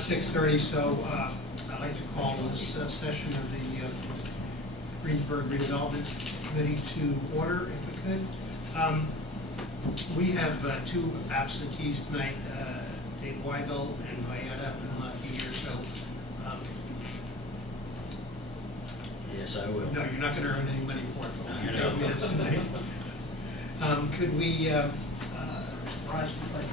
about 6:30, so I'd like to call this session of the Greensburg Redevelopment Committee to order, if we could. We have two absentees tonight, Dave Weigel and Vieta will not be here, so. Yes, I will. No, you're not going to earn any money for it, but we'll take minutes tonight. Could we rise to pledge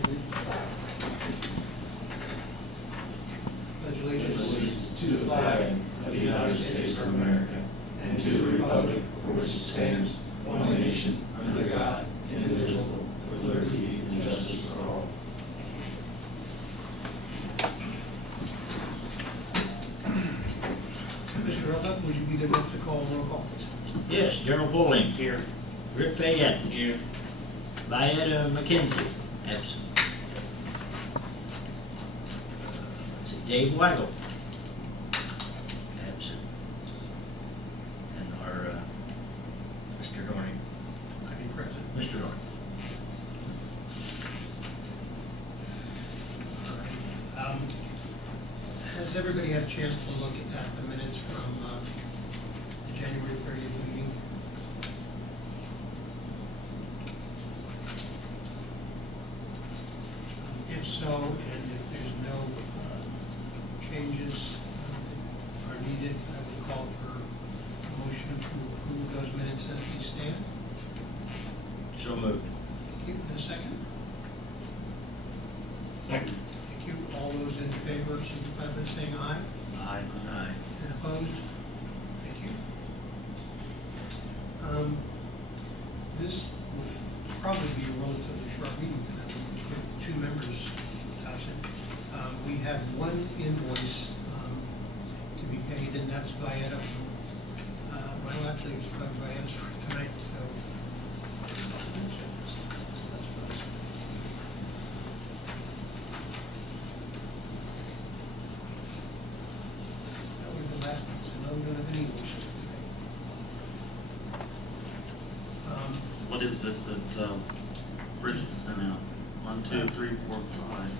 allegiance to the flag of the United States of America and to the republic for which it stands, one nation, under God, indivisible, with liberty and justice for all. Mr. Elba, would you be good enough to call roll call, please? Yes, Gerald Bowling here. Rick Fayette here. Vieta McKenzie, absent. Let's see, Dave Weigel, absent. And our Mr. Dorney. I be present. Mr. Dorney. All right. Has everybody had a chance to look at the minutes from the January 30th meeting? If so, and if there's no changes that are needed, I would call for a motion to approve those minutes as they stand. So moved. Thank you. And a second? Second. Thank you. All those in favor, signify by saying aye. Aye. Aye. And opposed? Thank you. This will probably be a relatively short meeting tonight with two members absent. We have one invoice to be paid, and that's Vieta. Well, actually, it's probably Vieta's for tonight, so. That was the last one, so no, we don't have any invoices today. What is this that Bridget sent out? 1, 2, 3, 4, 5.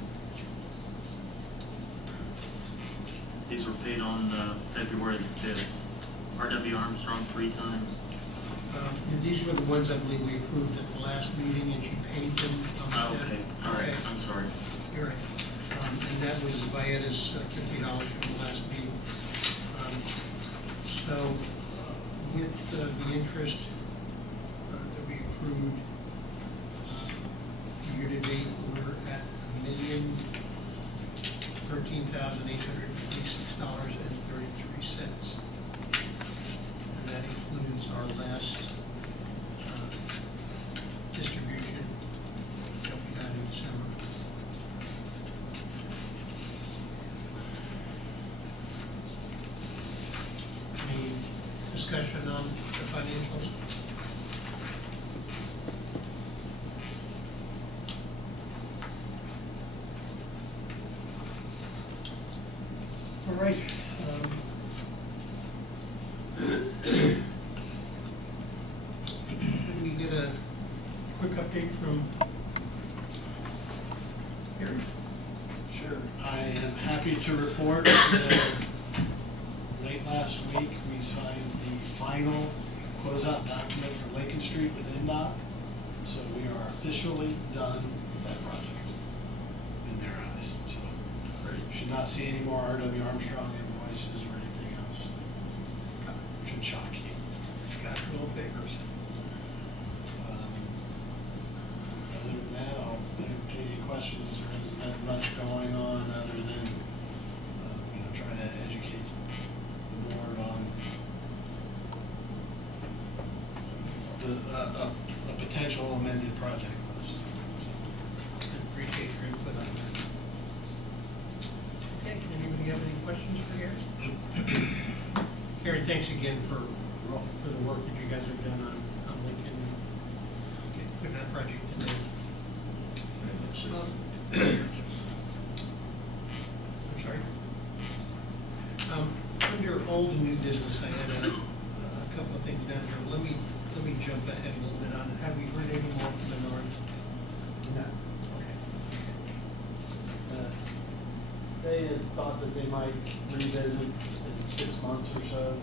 These were paid on February the 5th. R.W. Armstrong 3 times. These were the ones I believe we approved at the last meeting, and she paid them. Oh, okay. All right. Okay. I'm sorry. You're right. And that was Vieta's $50 from the last meeting. So with the interest that we accrued year to date, we're at $1,013,856.33. And that includes our last distribution that we got in December. Any discussion on the financials? All right. Can we get a quick update from Gary? Sure. I am happy to report that late last week, we signed the final closeout document for Lincoln Street with NDOT. So we are officially done with that project in their eyes. So you should not see any more R.W. Armstrong invoices or anything else. Should shock you. Got your little favors. Other than that, I'll entertain any questions. There hasn't been much going on other than, trying to educate the board on a potential amended project list. Appreciate your input on that. Okay, can anybody have any questions for Gary? Gary, thanks again for the work that you guys have done on Lincoln, putting that project together. I'm sorry. Under old and new business, I had a couple of things down here. Let me jump ahead a little bit on it. Have we heard any more from the North? No. Okay. they had thought that they might revisit in 6 months or so.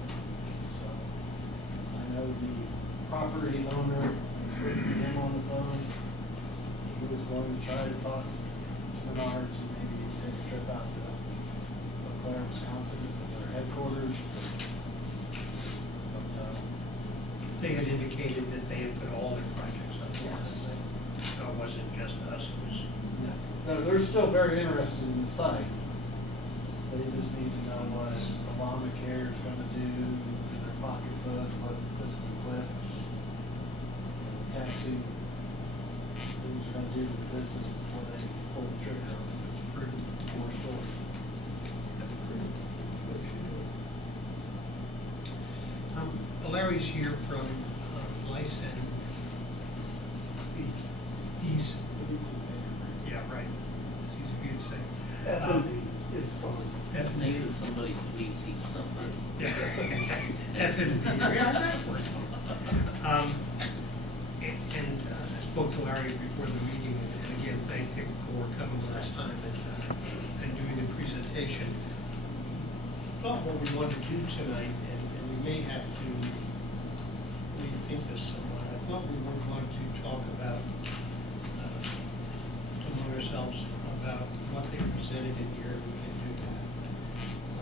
So I know the property owner, I spoke to him on the phone. He was going to try to talk to Menards and maybe take a trip out to Eau Claire, Wisconsin, their headquarters. But, They had indicated that they had put all their projects on hold. Yes. So it wasn't just us, it was, no, they're still very interested in the site. They just need to know what Obamacare is gonna do in their pocketbook, what fiscal cliff, taxing, things are gonna do to the business before they pull the trigger on it. prudent. More story. That's prudent. What you should do. Larry's here from Fleis and Fleis. Yeah, right. It's easy for you to say. Is fine. F Say that somebody fleecing somebody. F and V, yeah, that works. And I spoke to Larry before the meeting, and again, thanked him for coming last time and doing the presentation. Thought what we wanted to do tonight, and we may have to rethink this somewhat, I thought we would want to talk about, among ourselves, about what they presented in here, and we can do that.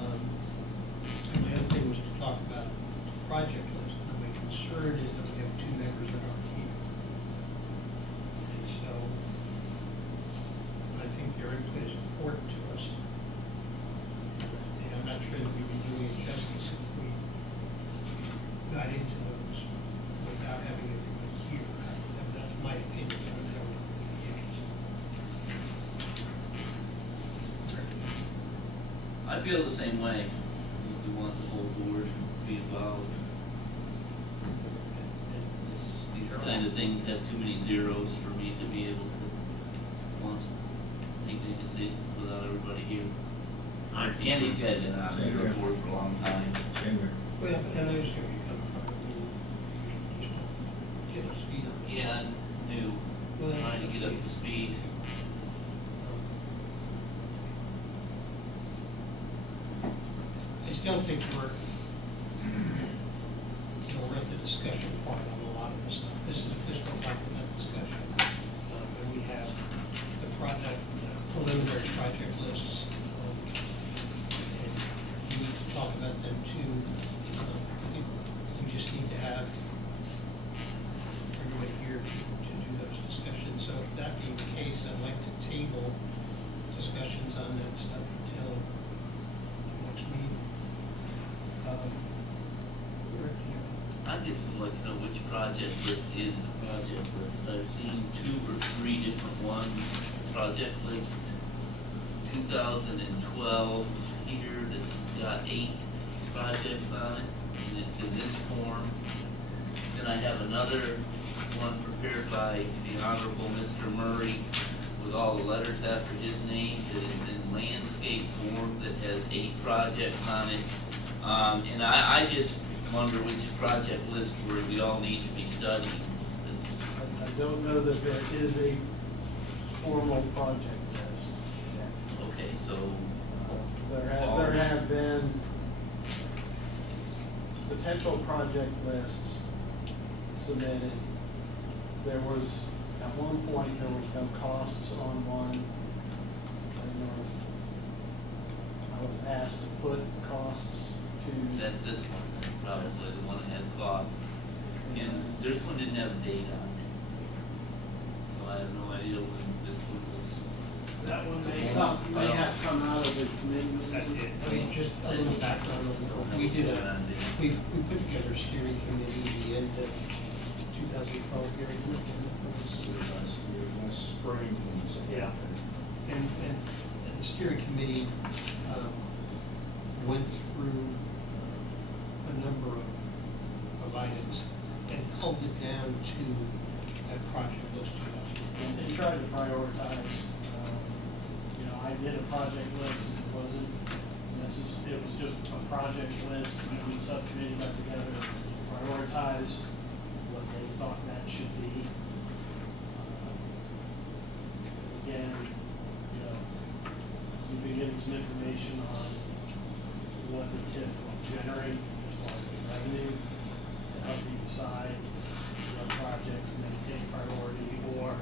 And my other thing was to talk about the project list. Now, my concern is that we have two members that aren't here. And so I think their input is important to us. And I think, I'm not sure that we'd be doing it justice if we got into those without having everyone here. That's my opinion, I don't have any opinions. I feel the same way. We want the whole board to be involved. These kind of things have too many zeros for me to be able to want to make any decisions without everybody here. Andy's got been on the board for a long time. Well, and there's gonna be coming from, I mean, you just get up to speed on it. Yeah, new, Well, trying to get up to speed. I still think we're at the discussion part on a lot of this stuff. This is a fiscal document discussion. And we have the project, preliminary project lists. And we need to talk about them too. I think we just need to have everybody here to do those discussions. So that being the case, I'd like to table discussions on that stuff until the next meeting. I'd just like to know which project list is the project list. I've seen 2 or 3 different ones. Project list 2012 here that's got 8 projects on it, and it's in this form. Then I have another one prepared by the Honorable Mr. Murray with all the letters after his name that is in landscape form that has 8 projects on it. And I just wonder which project list where we all need to be studying. I don't know that there is a formal project list. Okay, so, There have been potential project lists submitted. There was, at one point, there was no costs on one. And I was asked to put costs to. that's this one, then, probably, the one that has costs. And this one didn't have a date on it. So I have no idea when this one was. That one may have come out of the committee. I mean, just a little background on it. We did we put together a steering committee at the end of 2012 hearing. Last spring. Yeah. And the steering committee went through a number of items and culled it down to that project list 2012. They tried to prioritize. I did a project list, and it wasn't, it was just a project list, and the subcommittee got together to prioritize what they thought that should be. Again, we we've been getting some information on what the TIF will generate as far as revenue, to help you decide what projects may take priority, or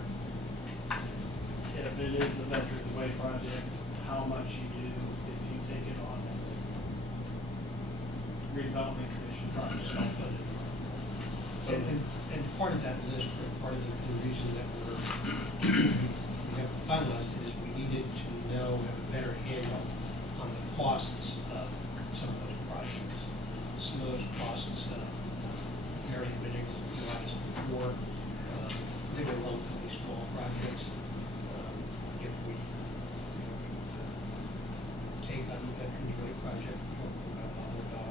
if it is the Veterans Way project, how much you do if you take it on as a redevelopment commission project. I'll put it on. And part of that list, or part of the reason that we have finalized it is we needed to know, have a better handle on the costs of some of those projects. Some of those costs, Gary had been able to provide us before, they were relatively small projects. If we, take on the Veterans Way project, we're talking about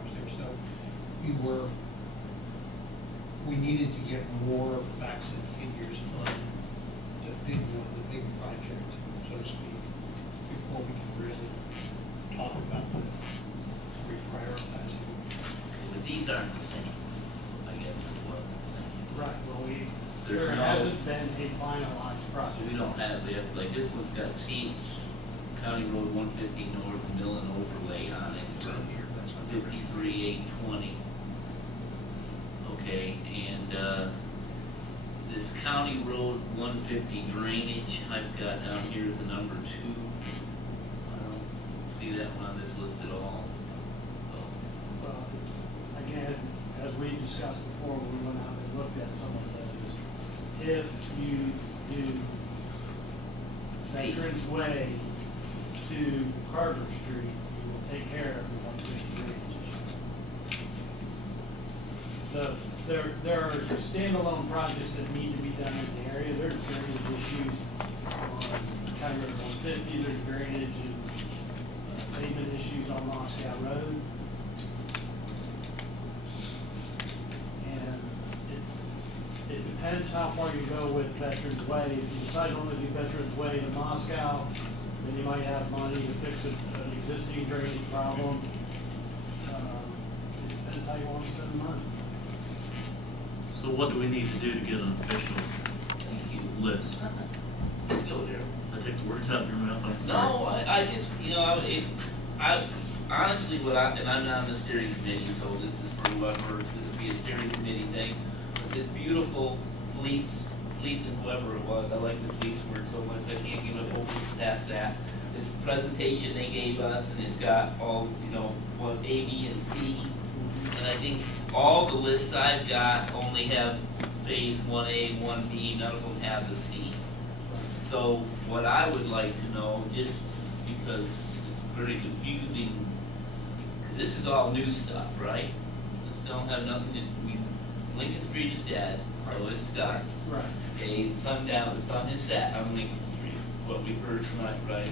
$1,000 there, so we needed to get more facts and figures on the big one, the big project, so to speak, before we can really talk about the reprioritizing. But these aren't the same, I guess is what I'm saying. Right, well, There's there no- hasn't been a finalized So project. we don't have, like, this one's got County Road 150 North Mill and Overlay on it for Here, that's on the record. 53,820. Okay, and, this County Road 150 drainage I've got down here is a number 2. I don't see that one on this list at all, so. Again, as we discussed before, we went out and looked at some of those. If you do See. Veterans Way to Carter Street, you will take care of the 150 drainage issue. So there are standalone projects that need to be done in the area. There's drainage issues on County Road 150, there's drainage and pavement issues on Moscow Road. And it depends how far you go with Veterans Way. If you decide you want to do Veterans Way to Moscow, then you might have money to fix an existing drainage problem. It depends how you want to spend the money. So what do we need to do to get an official Thank you. list? Go there. I take the words out of your mouth, I'm sorry. No, I just, I honestly, and I'm not on the steering committee, so this is for whoever, this would be a steering committee thing. But this beautiful Fleis and whoever it was, I like the Fleis word so much, I can't give it over past that. This presentation they gave us, and it's got all, what, A, B, and C. And I think all the lists I've got only have phase 1A, 1B, none of them have the C. So what I would like to know, just because it's very confusing, because this is all new stuff, right? This don't have nothing to, Lincoln Street is dead, so it's done. Right. Okay, the sun is set on Lincoln Street, what we heard tonight, right?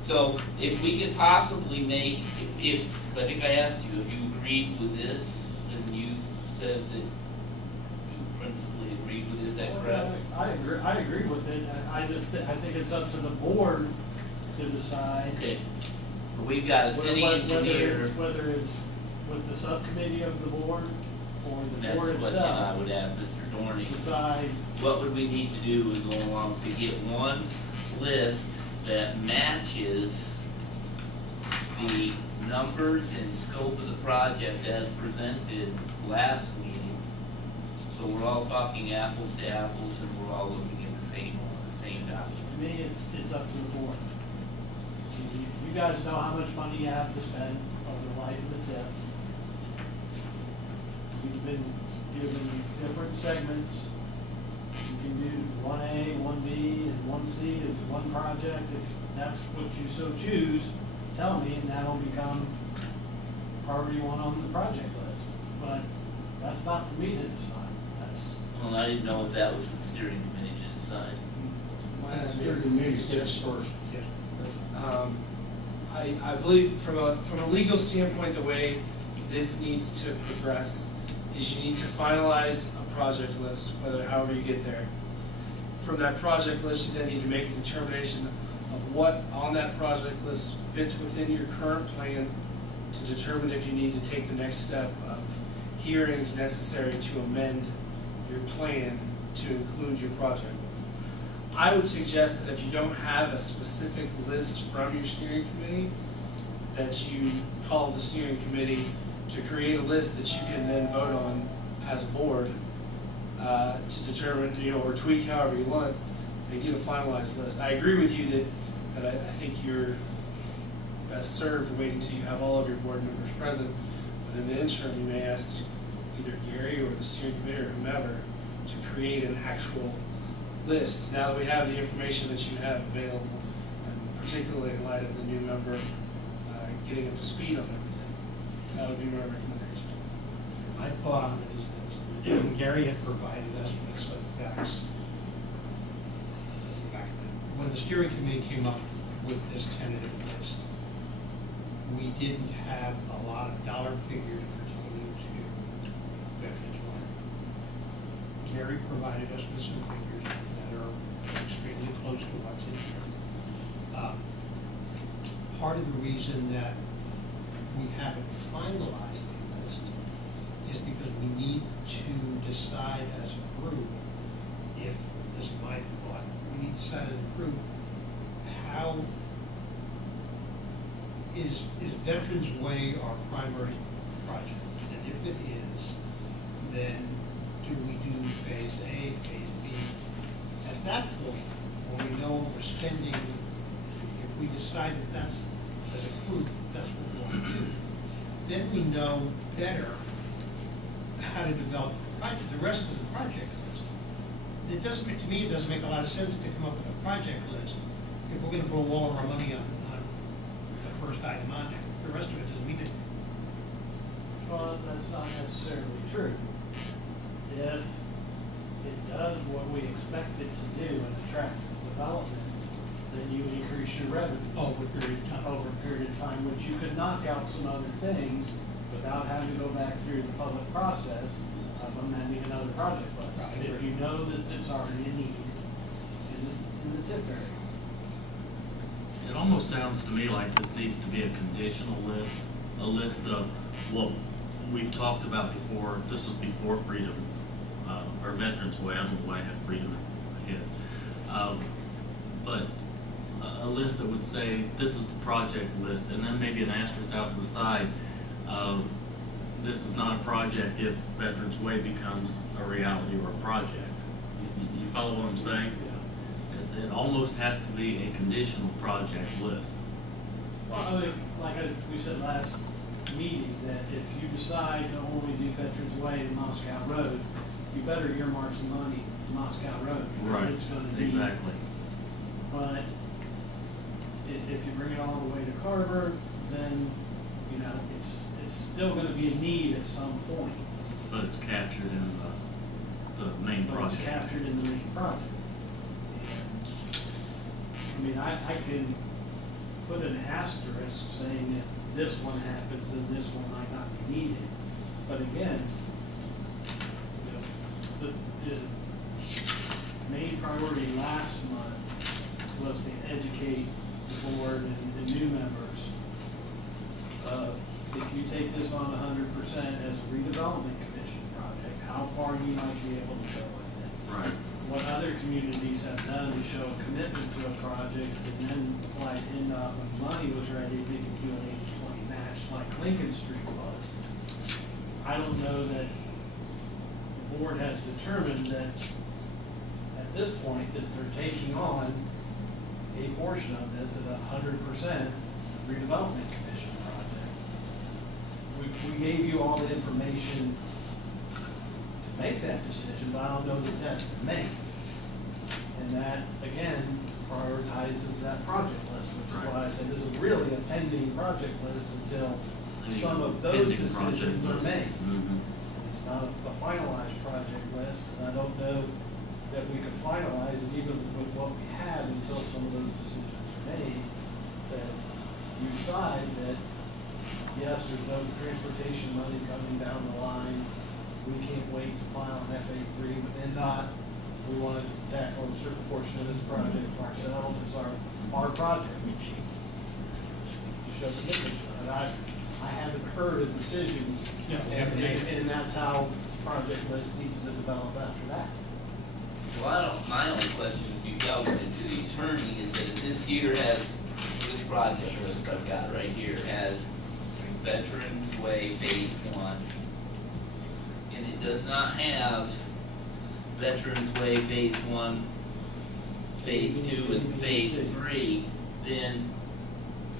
So if we could possibly make, if I think I asked you if you agreed with this, and you said that you principally agreed with it, is that correct? I agree with it. I think it's up to the board to decide. Okay, but we've got a city engineer, Whether it's with the subcommittee of the board or the that's board the question I itself, would ask Mr. Dorning. decide. What would we need to do in going along to get one list that matches the numbers and scope of the project as presented last meeting? So we're all talking apples to apples and we're all looking at the same document. To me, it's up to the board. You guys know how much money you have to spend over the life of the TIF. You've been given different segments. You can do 1A, 1B, and 1C as one project. If that's what you so choose, tell me, and that'll become priority 1 on the project list. But that's not for me to decide. That's. Well, I didn't know if that was for the steering committee to decide. Yes. I believe from a legal standpoint, the way this needs to progress is you need to finalize a project list, however you get there. From that project list, you then need to make a determination of what on that project list fits within your current plan to determine if you need to take the next step of hearings necessary to amend your plan to include your project list. I would suggest that if you don't have a specific list from your steering committee, that you call the steering committee to create a list that you can then vote on as a board, to determine, or tweak however you want, and get a finalized list. I agree with you that I think you're best served waiting till you have all of your board members present, but in the interim, you may ask either Gary or the steering committee or whomever to create an actual list, now that we have the information that you have available, and particularly in light of the new member getting up to speed on everything. That would be my recommendation. My thought on it is that Gary had provided us with some facts. When the steering committee came up with this tentative list, we didn't have a lot of dollar figures pertaining to Veterans One. Gary provided us with some figures that are extremely close to what's in here. Part of the reason that we haven't finalized the list is because we need to decide as a group, if, this is my thought, we need to decide as a group, how is Veterans Way our primary project? And if it is, then do we do phase A, phase B? At that point, when we know we're spending, if we decide that that's, as a group, that's what we want to do, then we know better how to develop the project, the rest of the project list. It doesn't, to me, it doesn't make a lot of sense to come up with a project list if we're gonna blow all of our money on the first item on there. The rest of it doesn't mean anything. Well, that's not necessarily true. If it does what we expect it to do and attract development, then you increase your revenue Over a period of time. over a period of time, which you could knock out some other things without having to go back through the public process of amending another project list. Right. If you know that it's already a need in the TIF area. It almost sounds to me like this needs to be a conditional list, a list of what we've talked about before. This was before Freedom, or Veterans Way. I don't know why I have Freedom in my head. But a list that would say, this is the project list, and then maybe an asterisk out to the side. This is not a project if Veterans Way becomes a reality or a project. You follow what I'm saying? It almost has to be a conditional project list. Well, I mean, like we said last meeting, that if you decide to only do Veterans Way and Moscow Road, you better earmark some money for Moscow Road. Because it's gonna be. Exactly. But if you bring it all the way to Carver, then, you know, it's still gonna be a need at some point. But it's captured in the main But project. it's captured in the main project. And, I mean, I can put an asterisk saying if this one happens, then this one might not be needed. But again, you know, the main priority last month was to educate the board and the new members of, if you take this on 100% as a redevelopment commission project, how far you might be able to go with it. Right. What other communities have done is show a commitment to a project and then apply to NDOT when money was ready, they could do an 80-20 match like Lincoln Street was. I don't know that the board has determined that at this point that they're taking on a portion of this at 100% redevelopment commission project. We gave you all the information to make that decision, but I don't know that that's been made. And that, again, prioritizes that project list, which is why I said this is really a pending project list until some of those Pending project decisions are list. made. Mhm. It's not a finalized project list, and I don't know that we could finalize it even with what we have until some of those decisions are made. That you decide that, yes, there's no transportation money coming down the line, we can't wait to file an FA3 with NDOT, we want to tackle a certain portion of this project ourselves, it's our project. You show commitment to it. I haven't heard a decision, Yeah, they haven't made it. and that's how project list needs to develop after that. Well, my only question would be out to the attorney is that if this here has, this project list I've got right here has Veterans Way Phase 1, and it does not have Veterans Way Phase 1, Phase 2, and Phase 3, then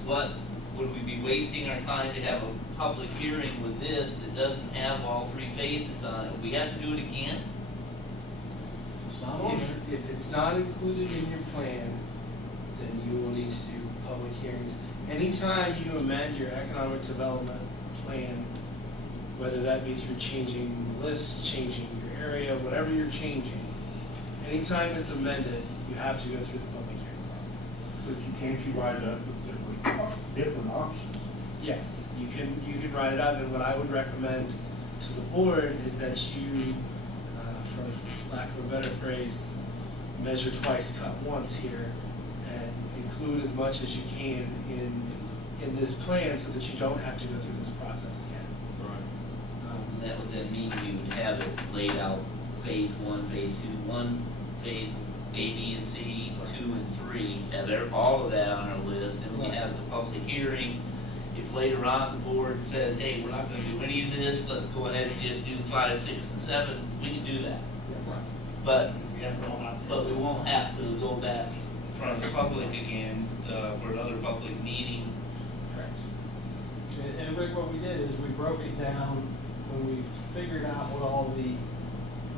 what, would we be wasting our time to have a public hearing with this that doesn't have all three phases on it? We have to do it again? It's not on there. If it's not included in your plan, then you will need to do public hearings. Anytime you amend your economic development plan, whether that be through changing lists, changing your area, whatever you're changing, anytime it's amended, you have to go through the public hearing process. But can't you write it up with different options? Yes, you can write it up, and what I would recommend to the board is that you, for lack of a better phrase, measure twice, cut once here, and include as much as you can in this plan so that you don't have to go through this process again. And that would then mean we would have it laid out, Phase 1, Phase 2, 1, Phase A, B, and C, 2, and 3, have all of that on our list, and we have the public hearing. If later on the board says, hey, we're not gonna do any of this, let's go ahead and just do 5, 6, and 7, we can do that. But we won't have to go back in front of the public again, for another public meeting. Correct. And Rick, what we did is we broke it down when we figured out what all the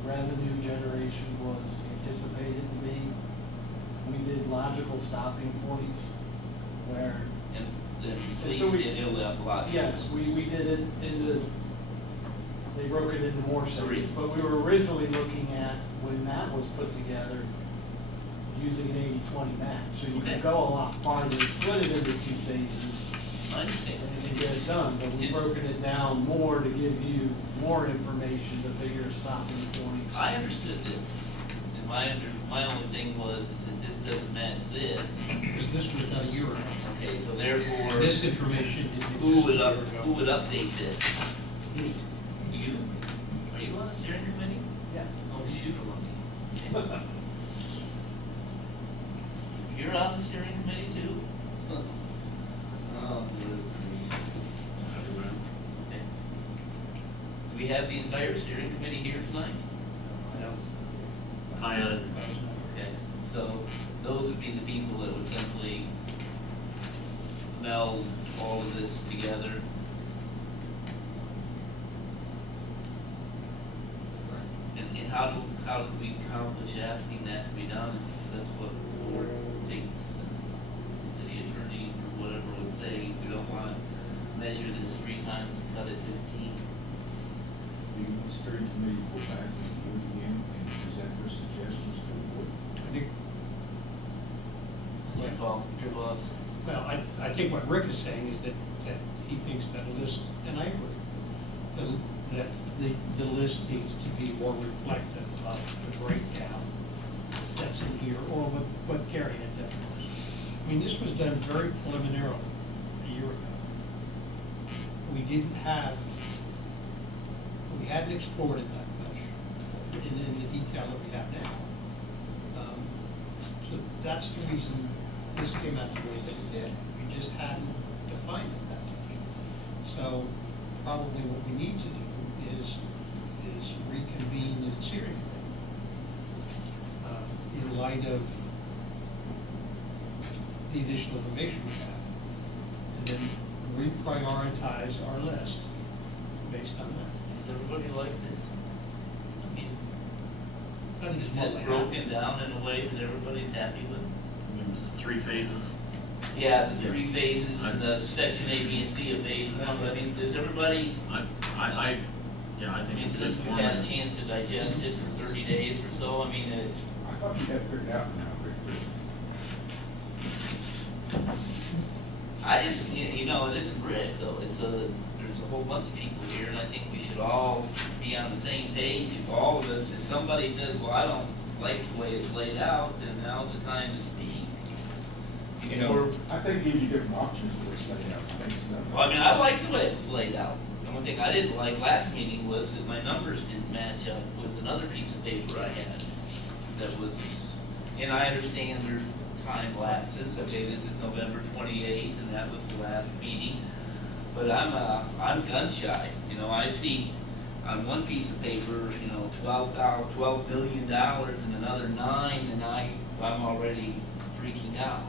revenue generation was anticipated to be. We did logical stopping points where, And then Fleis So we- did, it'll have a lot. yes, we did it into, they broke it into more Three. segments. But we were originally looking at, when that was put together, using an 80-20 match. So you Okay. could go a lot farther, split it into 2 phases, I understand. and get it done, but we've Just- broken it down more to give you more information to figure a stopping point. I understood this, and my only thing was, is that this doesn't match this. Because this was done a year ago. Okay, so therefore, This information didn't exist who a would year up, ago. who would update this? You? Are you on the steering committee? Yes. Oh, shoot, I'm on. Okay. You're on the steering committee too? Oh, good grief. Okay. Do we have the entire steering committee here tonight? Okay, so those would be the people that would simply meld all of this together. And how do we accomplish asking that to be done if that's what the board thinks? The city attorney or whatever would say, if we don't wanna measure this 3 times and cut it 15. The steering committee go back and do it again and present their suggestions to the board. I think, Your boss. well, I think what Rick is saying is that he thinks that list, and I agree, that the list needs to be more reflective of the breakdown that's in here, or what Gary had done. I mean, this was done very preliminarily a year ago. We hadn't explored it that much in the detail that we have now. So that's the reason this came out the way that it did. We just hadn't defined it that much. So probably what we need to do is reconvene the steering committee in light of the additional information we have, and then reprioritize our list based on that. Does everybody like this? I mean, I think it's it's more just like broken down in a way that everybody's happy with. There's 3 phases. Yeah, the 3 phases and the section A, B, and C of phase 1, I mean, does everybody, Yeah, I I think mean, it's since we had a informative. chance to digest it for 30 days or so, I mean, it's, I thought you had it figured out now, Rick. I just, you know, it isn't Rick though, there's a whole bunch of people here, and I think we should all be on the same page. If all of us, if somebody says, well, I don't like the way it's laid out, then now's the time to speak. Before, I think it gives you different options to what's laid out. well, I mean, I like the way it was laid out. The only thing I didn't like last meeting was that my numbers didn't match up with another piece of paper I had that was And I understand there's time lapses, okay, this is November 28th, and that was the last meeting. But I'm gun shy, you know, I see on one piece of paper, you know, $12 million and another 9, and I'm already freaking out,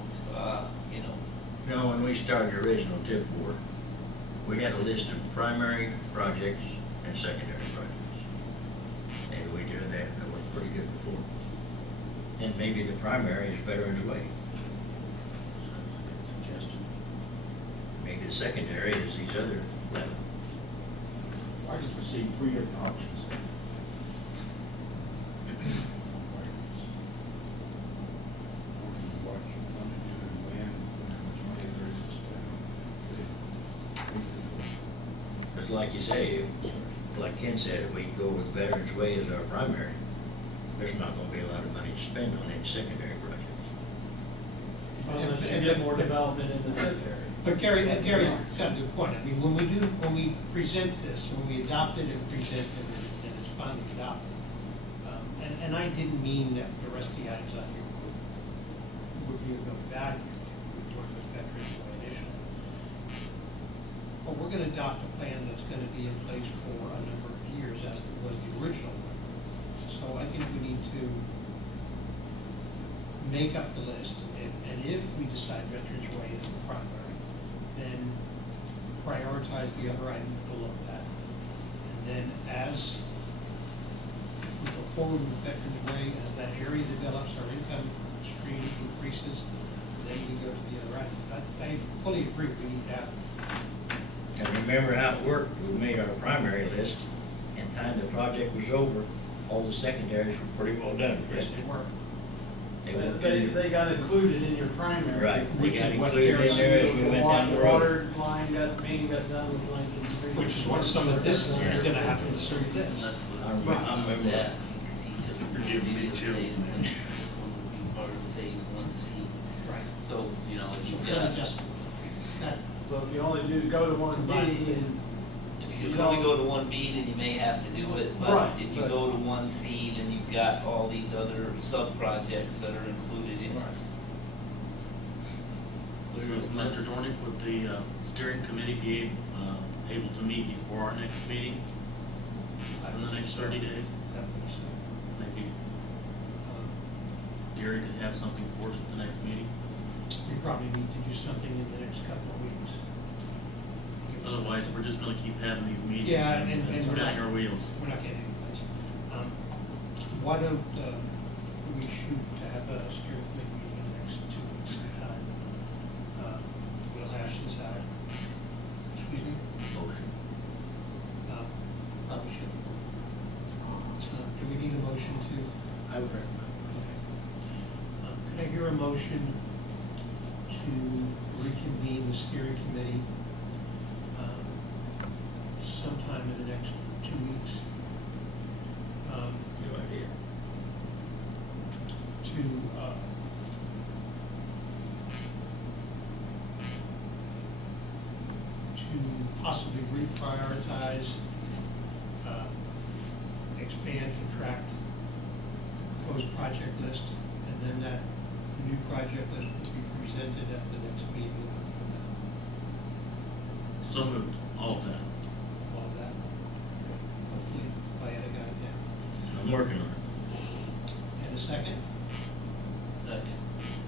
you know. You know, when we started the original TIF board, we had a list of primary projects and secondary projects. Maybe we did that, that was pretty good before. And maybe the primary is Veterans Way. Sounds a good suggestion. Maybe the secondary is these other 11. I just received 3 different options. What you want to do and when, how much money there is to spend. Because like you say, like Ken said, if we go with Veterans Way as our primary, there's not gonna be a lot of money to spend on any secondary projects. Unless you get more development in the TIF area. But Gary's got a good point. I mean, when we present this, when we adopt it and present it, and it's finally adopted, and I didn't mean that the rest of the items out here would be of no value if we worked with Veterans Way initially. But we're gonna adopt a plan that's gonna be in place for a number of years, as was the original one. So I think we need to make up the list, and if we decide Veterans Way is the primary, then prioritize the other items below that. And then as we go forward with Veterans Way, as that area develops, our income stream increases, then we go to the other item. I fully agree, we need to have. And remember how it worked, we made our primary list, and time the project was over, all the secondaries were pretty well done, Yes, correct? they were. They got included in your primary. Right, they Which got is what included in there as we went down the road. Water line got done with Lincoln Street. Which is what some of this is gonna happen through this. Unless I what remember- I was asking, because he typically Forgive me, did chills, phase man. one. This one would be part of phase 1C. Right. So, you know, you've We're gonna got, just, that, So if you only do go to 1D and if you can only go to 1B, then you may have to do it, but Right, if you but- go to 1C, then you've got all these other sub-projects that are included in it. So, Mr. Dornick, would the steering committee be able to meet before our next meeting? In the next 30 days? Maybe Gary could have something for us at the next meeting? we probably need to do something in the next couple of weeks. Give us- Otherwise, we're just gonna keep having these meetings Yeah, and and we're spinning not- our wheels. We're not getting anyplace. Why don't, we shoot to have a steering committee meeting in the next 2 weeks at a time? We'll hash this out. Excuse me? Motion. Probably should. Do we need a motion to? I would recommend. Could I hear a motion to reconvene the steering committee sometime in the next 2 weeks? Good idea. To possibly reprioritize, expand, contract, proposed project list, and then that new project list will be presented at the next meeting. So moved, all of that. All of that. Hopefully, Diana got it down. I'm working on it. And a second? Second.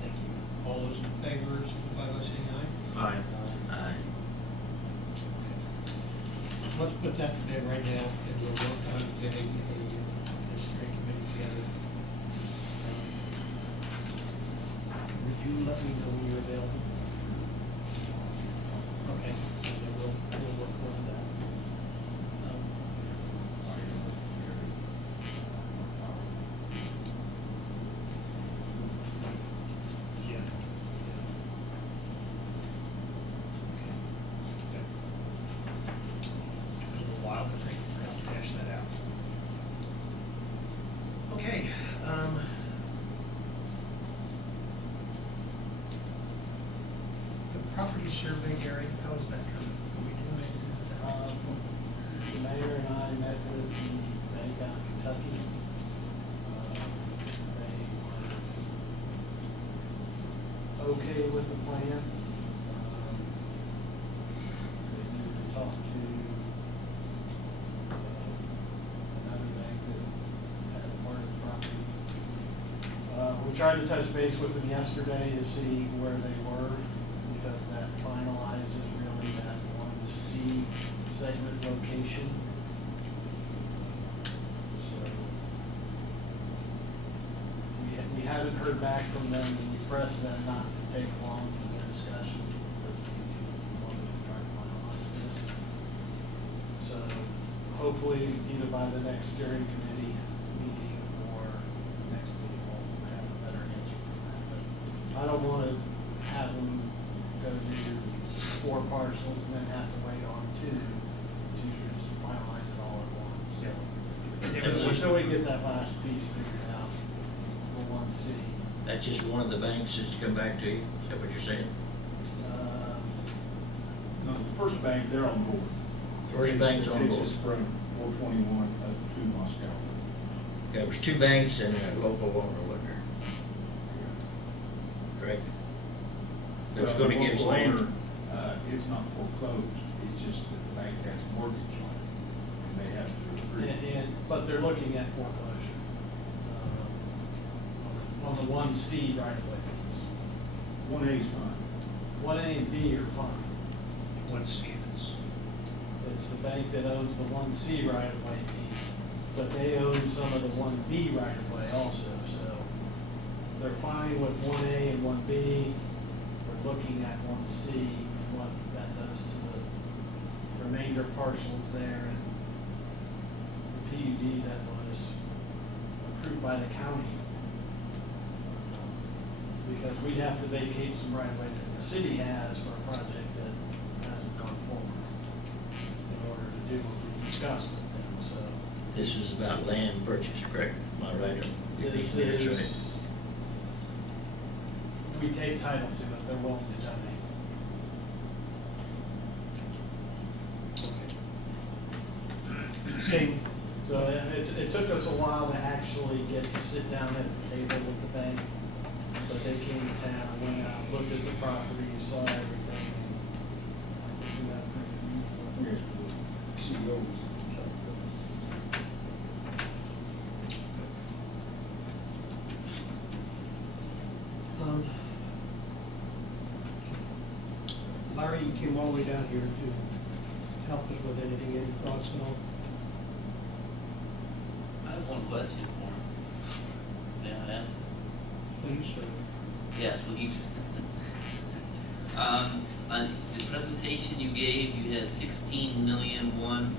Thank you. All those in favor, signify by saying aye. Aye. Aye. So let's put that to bed right now, and we'll work on getting a steering committee together. Would you let me know when you're available? Okay, and then we'll work on that. Yeah. Took a little while, but I forgot to hash that out. Okay, the property survey, Gary, how is that coming? Are we doing anything with that? The mayor and I met with the bank out in Kentucky. They wanted tried to touch base with them yesterday to see where they were, because that finalizes really that one C segment location. So, we haven't heard back from them, and we pressed them not to take long in their discussion, because we wanted to try to finalize this. So, hopefully, either by the next steering committee meeting or next meeting, we'll have a better answer from that. But I don't wanna have them go do 4 parcels and then have to wait on 2 to just finalize it all at once. So, until we get that last piece figured out for one city. That's just one of the banks that's come back to you, is that what you're saying? No, the first bank, they're on board. First bank's on Takes board. us from 421 up to Moscow. There was 2 banks and a local owner, wasn't there? Correct? That was Well, gonna the give us local land. owner, it's not foreclosed, it's just that the bank has a mortgage on it, and they have to agree. But they're looking at foreclosure, on the one C right away piece. 1A is fine. 1A and B are fine. One Stevens. It's the bank that owns the one C right of way piece, but they own some of the one B right of way also, so they're fine with 1A and 1B. We're looking at 1C and what that does to the remainder parcels there, and the PUD that was approved by the county. Because we'd have to vacate some right of way that the city has for a project that hasn't gone forward in order to do what we discussed with them, so. This is about land purchase, correct? Am I right? This is, we take title to it, they're willing to donate. Same, So it took us a while to actually get to sit down at the table with the bank, but they came to town, went out, looked at the property, saw everything. And I think we got Yes, CEOs. Larry, you came all the way down here to help us with anything, any thoughts at all? I have one question for him. May I ask? Please, sir. Yeah, please. On the presentation you gave, you had 16,000,001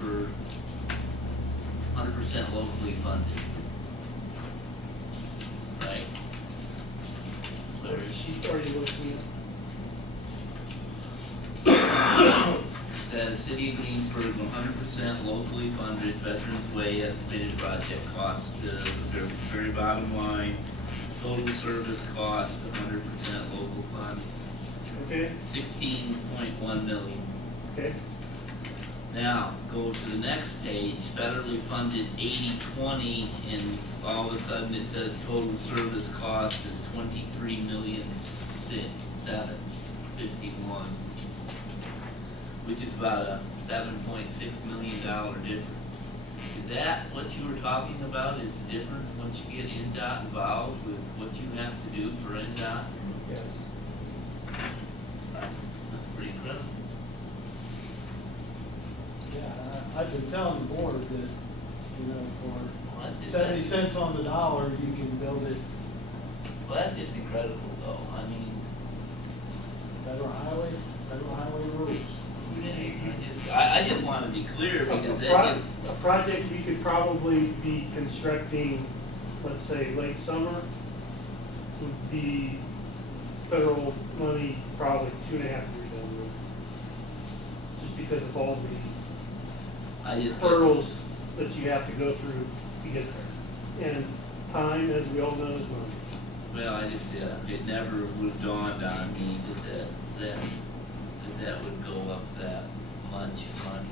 for 100% locally funded. Right? Larry? she's already looking at. Says City of Greensburg, 100% locally funded Veterans Way estimated project cost, the very bottom line, total service cost, 100% local funds, Okay, 16.1 million. okay, Now, go to the next page, federally funded 80/20, and all of a sudden it says total service cost is 23,751, which is about a $7.6 million difference. Is that what you were talking about, is the difference once you get NDOT involved with what you have to do for NDOT? yes. That's pretty incredible. Yeah, I've been telling the board that, you know, Well, for that's just- 70 cents on the dollar, you can build it Well, that's just incredible though, I mean, federal highway rules. I just wanna be clear because A that just, project we could probably be constructing, let's say, late summer, would be federal money, probably 2.5 years down the road. Just because of all the I just. hurdles that you have to go through to get there. And time, as we all know, is money. Well, I just, it never would have dawned on me that would go up that much money.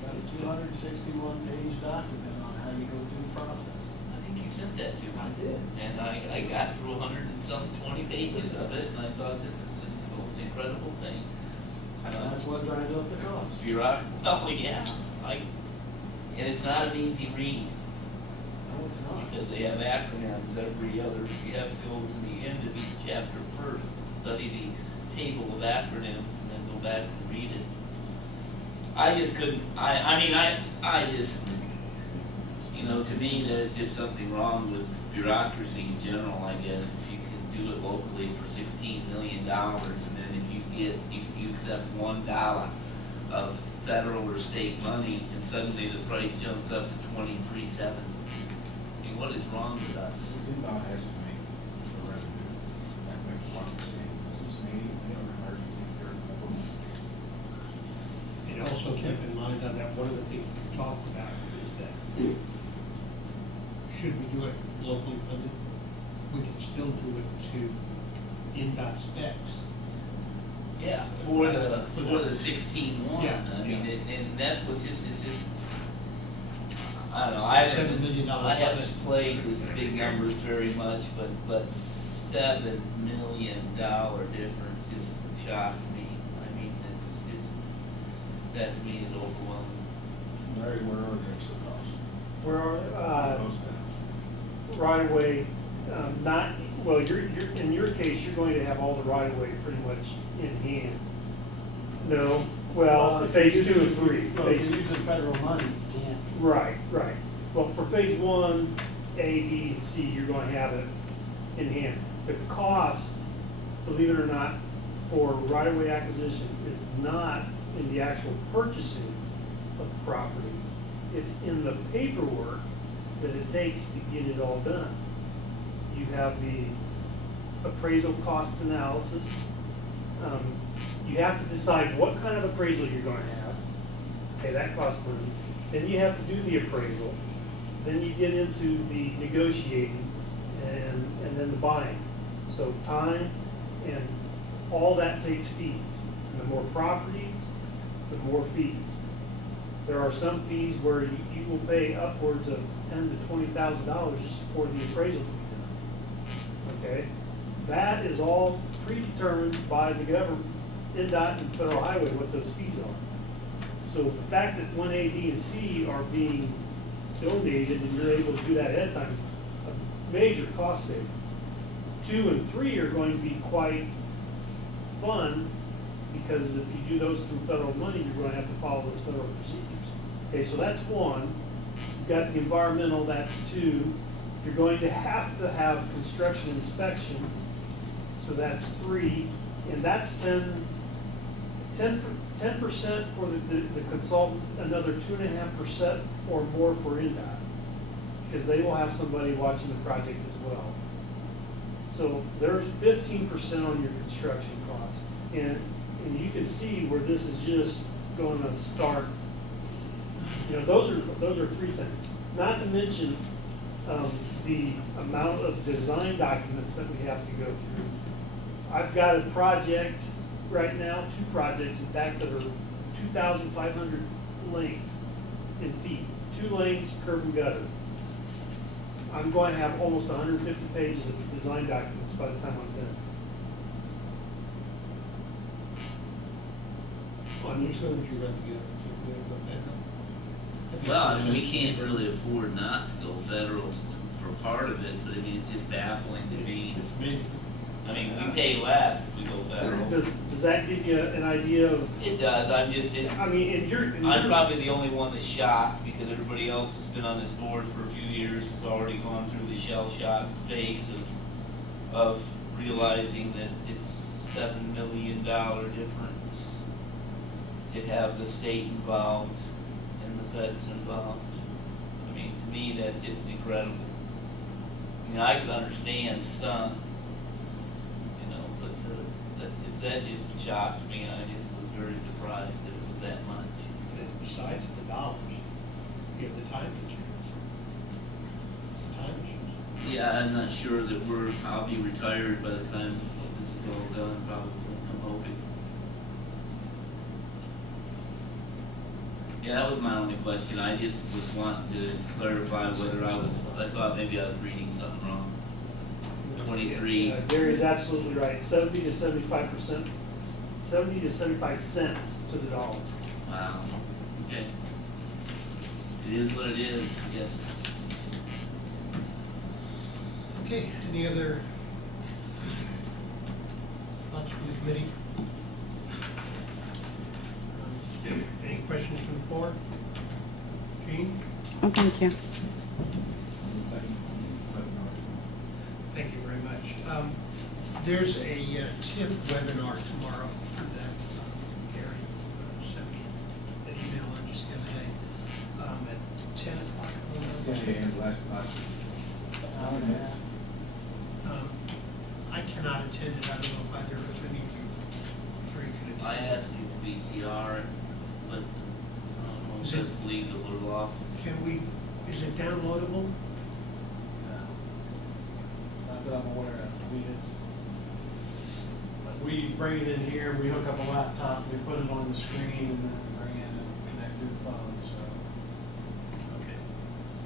Got a 261-page document on how you go through the process. I think you sent that to me. I did. And I got through 120 pages of it, and I thought, this is just the most incredible thing. And that's what drives up the cost. You're right. Oh, yeah. And it's not an easy read. No, it's not. because they have acronyms every other, you have to go to the end of each chapter first, study the table of acronyms, and then go back and read it. I just couldn't, I just, you know, to me, there's just something wrong with bureaucracy in general, I guess. If you can do it locally for $16 million, and then if you accept $1 of federal or state money, and suddenly the price jumps up to 23.7. I mean, what is wrong with us? NDOT has to make the revenue, that makes a lot of sense, because it's me, they don't hire to take care of the And also keep in mind on that, one of the things we talked about is that should we do it locally funded, we can still do it to NDOT specs. Yeah, for the 16-1. Yeah, I mean, yeah. and that's what's just, it's just, I don't know, $7 million I haven't played with big numbers very much, but $7 million difference just shocked me. I mean, it's, that to me is overwhelming. Larry, where are the extra costs? Where are, Those down. right of way, not, well, you're, in your case, you're going to have all the right of way pretty much in hand. No, well, phase 2 and 3. Well, if you're using federal money, you can't. Right, right. Well, for phase 1, A, B, and C, you're going to have it in hand. The cost, believe it or not, for right-of-way acquisition is not in the actual purchasing of the property. It's in the paperwork that it takes to get it all done. You have the appraisal cost analysis. You have to decide what kind of appraisal you're going to have. Okay, that costs money. Then you have to do the appraisal. Then you get into the negotiating and then the buying. So time and all that takes fees. And the more properties, the more fees. There are some fees where you will pay upwards of $10,000 to $20,000 just for the appraisal to be done. Okay? That is all predetermined by the government, NDOT and Federal Highway, what those fees are. So the fact that 1A, B, and C are being donated and you're able to do that ahead of time is a major cost saving. 2 and 3 are going to be quite fun because if you do those through federal money, you're going to have to follow those federal procedures. Okay, so that's 1. You've got the environmental, that's 2. You're going to have construction inspection, so that's 3. And that's 10% for the consultant, another 2.5% or more for NDOT, because they will have somebody watching the project as well. So there's 15% on your construction cost. And you can see where this is just going to start. You know, those are 3 things. Not to mention the amount of design documents that we have to go through. I've got a project right now, 2 projects in fact, that are 2,500 length in feet, 2 lanes, curb and gutter. I'm going to have almost 150 pages of design documents by the time I'm done. On which one would you rather go? Well, I mean, we can't really afford not to go federal for part of it, but I mean, it's just baffling to me. It's amazing. I mean, we pay less if we go federal. Does that give you an idea of, It does, I mean, I'm probably the only one that's shocked, because everybody else that's been on this board for a few years has already gone through the shell shock phase of realizing that it's $7 million difference to have the state involved and the feds involved. I mean, to me, that's just incredible. I mean, I could understand some, you know, but that just shocks me. I just was very surprised that it was that much. And besides the dollars, you have the time constraints. Time issues. Yeah, I'm not sure that I'll be retired by the time this is all done, probably, I'm hoping. Yeah, that was my only question. I just was wanting to clarify whether I thought maybe I was reading something wrong. 23. Gary's absolutely right, 70 to 75%, 70 to 75 cents to the dollar. Wow, okay. It is what it is, yes. Okay, any other thoughts from the committee? Any questions from the floor? Jean? Oh, thank you. Thank you very much. There's a TIF webinar tomorrow that Gary sent me an email on just the other day at 10 o'clock. I cannot attend it. I don't know if either of any of you three could attend. I asked you to VCR, but I don't know if Is it- that's legal or lawful. Can we, is it downloadable? Not that I'm aware of. I mean, it's, like, we bring it in here, we hook up a laptop, we put it on the screen, and then we bring it and connect through the phone, so. Okay.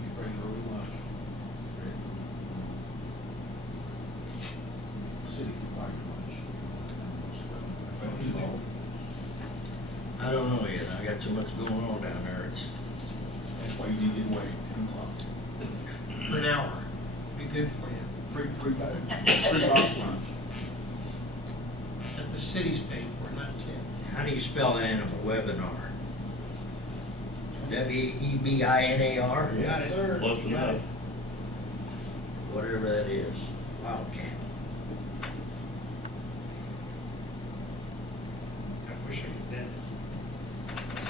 You bring early lunch. City can buy your lunch. I don't know yet, I got too much going on down there, it's, That's why you need to wait 10 o'clock. For an hour. Be good for you. Free box lunch. That the city's paying for, not TIF. how do you spell animal webinar? WEBINAR? Got it. Sir. Close Got enough. it. Whatever that is, Wildcat. I wish I could then.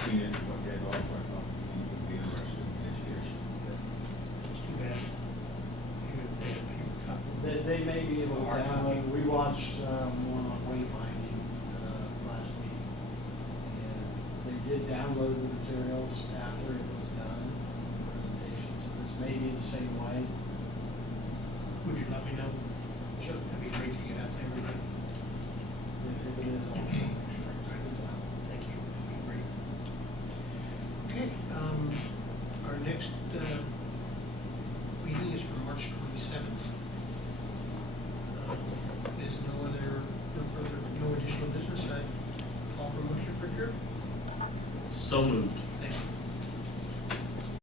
Seen it, what they had off, I thought you would be interested in education. It's too bad. Even if they had a paper copy. They may be able to Hard copy. download, we watched, one on wayfinding, last week. And they did download the materials after it was done, the presentation, so this may be the same way. Would you let me know? Sure. That'd be great to get out to everybody. If it is, I'll make sure it's out. Thank you. That'd be great. Okay, our next, meeting is for March 27th. There's no additional business. I call for a motion for adjournment. So moved.